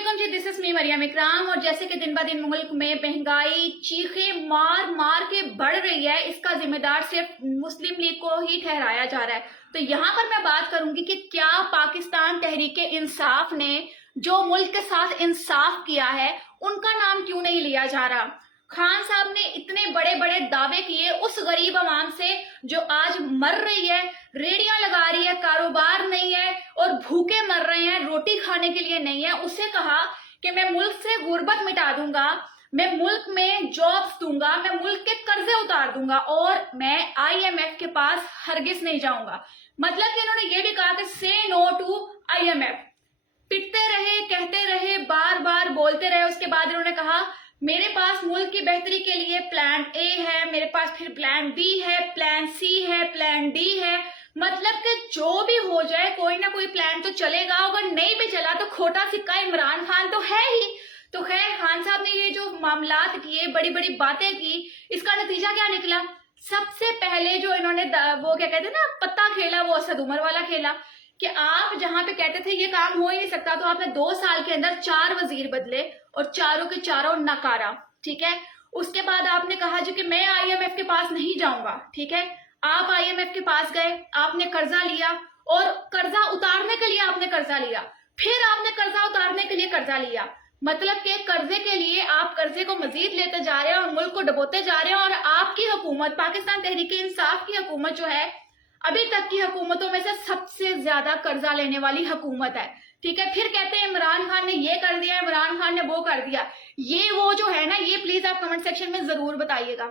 वालेकुम जी, this is me Maryam इकराम। और जैसे कि दिन ब दिन मुल्क में महंगाई चीखे मार मार के बढ़ रही है, इसका जिम्मेदार सिर्फ मुस्लिम लीग को ही ठहराया जा रहा है। तो यहाँ पर मैं बात करूंगी कि क्या पाकिस्तान तहरीके इंसाफ ने जो मुल्क के साथ इंसाफ किया है उनका नाम क्यों नहीं लिया जा रहा। खान साहब ने इतने बड़े बड़े दावे किए उस गरीब आवाम से जो आज मर रही है, रेडियां लगा रही है, कारोबार नहीं है और भूखे मर रहे हैं, रोटी खाने के लिए नहीं है। उससे कहा कि मैं मुल्क से गुर्बत मिटा दूंगा, मैं मुल्क में जॉब्स दूंगा, मैं मुल्क के कर्जे उतार दूंगा और मैं IMF के पास हरगिज नहीं जाऊंगा। मतलब कि इन्होंने ये भी कहा कि से नो टू IMF। पिटते रहे, कहते रहे, बार बार बोलते रहे। उसके बाद इन्होंने कहा मेरे पास मुल्क की बेहतरी के लिए प्लान A है, मेरे पास फिर प्लान B है, प्लान C है, प्लान D है। मतलब कि जो भी हो जाए कोई ना कोई प्लान तो चलेगा, अगर नहीं भी चला तो खोटा सिक्का इमरान खान तो है ही। तो खैर, खान साहब ने ये जो मामलात किए, बड़ी बड़ी बातें की, इसका नतीजा क्या निकला। सबसे पहले जो इन्होंने वो क्या कहते हैं ना, पत्ता खेला, वो असद उमर वाला खेला कि आप जहां पे कहते थे ये काम हो ही नहीं सकता, तो आपने 2 साल के अंदर 4 वजीर बदले और चारों के चारों नकारा। ठीक है, उसके बाद आपने कहा जो कि मैं IMF के पास नहीं जाऊंगा। ठीक है, आप IMF के पास गए, आपने कर्जा लिया और कर्जा उतारने के लिए आपने कर्जा लिया, फिर आपने कर्जा उतारने के लिए कर्जा लिया। मतलब कि कर्जे के लिए आप कर्जे को मजीद लेते जा रहे हैं और मुल्क को डबोते जा रहे हैं। और आपकी हुकूमत, पाकिस्तान तहरीक इंसाफ की हुकूमत जो है, अभी तक की हुकूमतों में से सबसे ज्यादा कर्जा लेने वाली हुकूमत है। ठीक है, फिर कहते हैं इमरान खान ने ये कर दिया, इमरान खान ने वो कर दिया। ये वो जो है ना, ये प्लीज आप कमेंट सेक्शन में जरूर बताइएगा।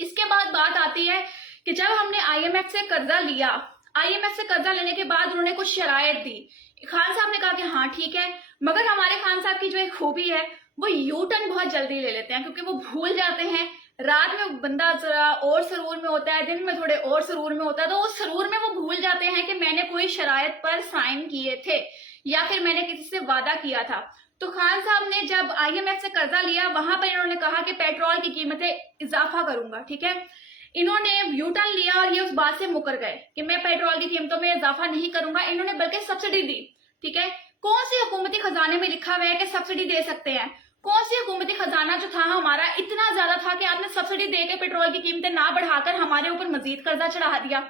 इसके बाद बात आती है कि जब हमने IMF से कर्जा लिया, IMF से कर्जा लेने के बाद उन्होंने कुछ शराइत दी। खान साहब ने कहा कि हाँ ठीक है, मगर हमारे खान साहब की जो एक खूबी है वो यू टर्न बहुत जल्दी ले लेते हैं, क्योंकि वो भूल जाते हैं। रात में बंदा जरा और सरूर में होता है, दिन में थोड़े और सरूर में होता है, तो उस सरूर में वो भूल जाते हैं कि मैंने कोई शराइत पर साइन किए थे या फिर मैंने किसी से वादा किया था। तो खान साहब ने जब IMF से कर्जा लिया, वहां पर इन्होंने कहा कि पेट्रोल की कीमतें इजाफा करूंगा। ठीक है, इन्होंने यू टर्न लिया और ये उस बात से मुकर गए कि मैं पेट्रोल की कीमतों में इजाफा नहीं करूंगा। इन्होंने बल्कि सब्सिडी दी। ठीक है, कौन सी हुकूमती खजाने में लिखा हुआ है कि सब्सिडी दे सकते हैं। कौन सी हुकूमती खजाना जो था हमारा इतना ज्यादा था कि आपने सब्सिडी देकर पेट्रोल की कीमतें ना बढ़ाकर हमारे ऊपर मजीद कर्जा चढ़ा दिया।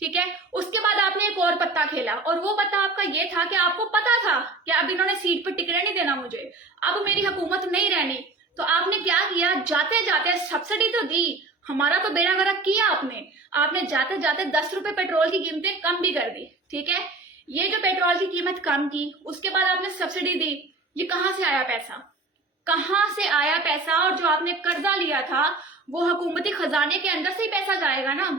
ठीक है, उसके बाद आपने एक और पत्ता खेला और वो पत्ता आपका ये था कि आपको पता था कि अब इन्होंने सीट पर टिकने नहीं देना मुझे, अब मेरी हुकूमत नहीं रहनी। तो आपने क्या किया, जाते जाते सब्सिडी तो दी, हमारा तो बेड़ा गर्क किया आपने जाते जाते 10 रुपए पेट्रोल की कीमतें कम भी कर दी। ठीक है, ये जो पेट्रोल की कीमत कम की, उसके बाद आपने सब्सिडी दी। ये कहाँ से आया पैसा, कहाँ से आया पैसा। और जो आपने कर्जा लिया था वो हुकूमती खजाने के अंदर से ही पैसा जाएगा ना।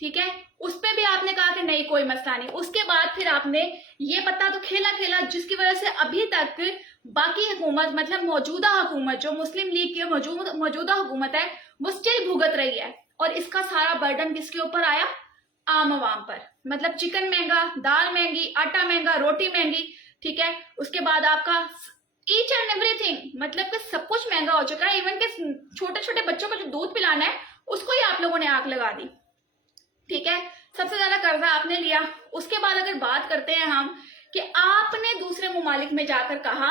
ठीक है, उस पे भी आपने कहा कि नहीं कोई मसला नहीं। उसके बाद फिर आपने ये पत्ता तो खेला जिसकी वजह से अभी तक बाकी हुकूमत, मतलब मौजूदा हुकूमत जो मुस्लिम लीग की मौजूदा हुकूमत है, वो स्टिल भुगत रही है। और इसका सारा बर्डन किसके ऊपर आया, आम आवाम पर। मतलब चिकन महंगा, दाल महंगी, आटा महंगा, रोटी महंगी। ठीक है, उसके बाद आपका ईच एंड एवरीथिंग, मतलब कि सब कुछ महंगा हो चुका है। इवन के छोटे छोटे बच्चों को जो दूध पिलाना है उसको ही आप लोगों ने आग लगा दी। ठीक है, सबसे ज्यादा कर्जा आपने लिया। उसके बाद अगर बात करते हैं हम कि आपने दूसरे मुमालिक में जाकर कहा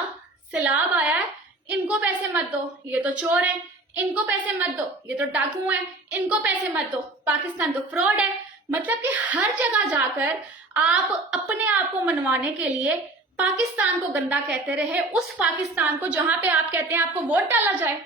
सैलाब आया है, इनको पैसे मत दो, ये तो चोर है, इनको पैसे मत दो, ये तो डाकू है, इनको पैसे मत दो, पाकिस्तान तो फ्रॉड है। मतलब कि हर जगह जाकर आप अपने आप को मनवाने के लिए पाकिस्तान को गंदा कहते रहे, उस पाकिस्तान को जहां पे आप कहते हैं आपको वोट डाला जाए,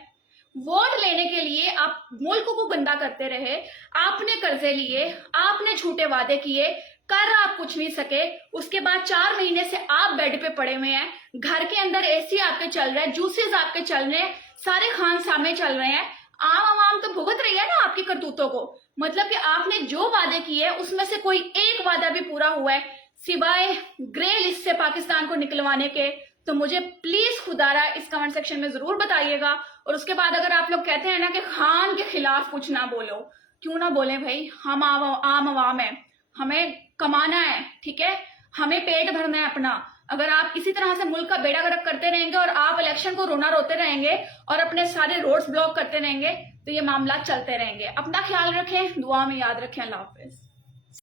वोट लेने के लिए आप मुल्क को गंदा करते रहे। आपने कर्जे लिए, आपने झूठे वादे किए, कर आप कुछ नहीं सके। उसके बाद 4 महीने से आप बेड पे पड़े हुए हैं, घर के अंदर AC आपके चल रहा है, जूसेस आपके चल रहे हैं, सारे खान सामे चल रहे हैं। आम आवाम तो भुगत रही है ना आपकी करतूतों को। मतलब कि आपने जो वादे किए उसमें से कोई एक वादा भी पूरा हुआ है सिवाय ग्रे लिस्ट से पाकिस्तान को निकलवाने के। तो मुझे प्लीज खुदारा इस कमेंट सेक्शन में जरूर बताइएगा। और उसके बाद अगर आप लोग कहते हैं ना कि खान के खिलाफ कुछ ना बोलो, क्यों ना बोले भाई, हम आम आवाम है, हमें कमाना है। ठीक है, हमें पेट भरना है अपना। अगर आप इसी तरह से मुल्क का बेड़ा गर्क करते रहेंगे और आप इलेक्शन को रोना रोते रहेंगे और अपने सारे रोड्स ब्लॉक करते रहेंगे तो ये मामला चलते रहेंगे। अपना ख्याल रखें, दुआ में याद रखें। अल्लाह हाफिज।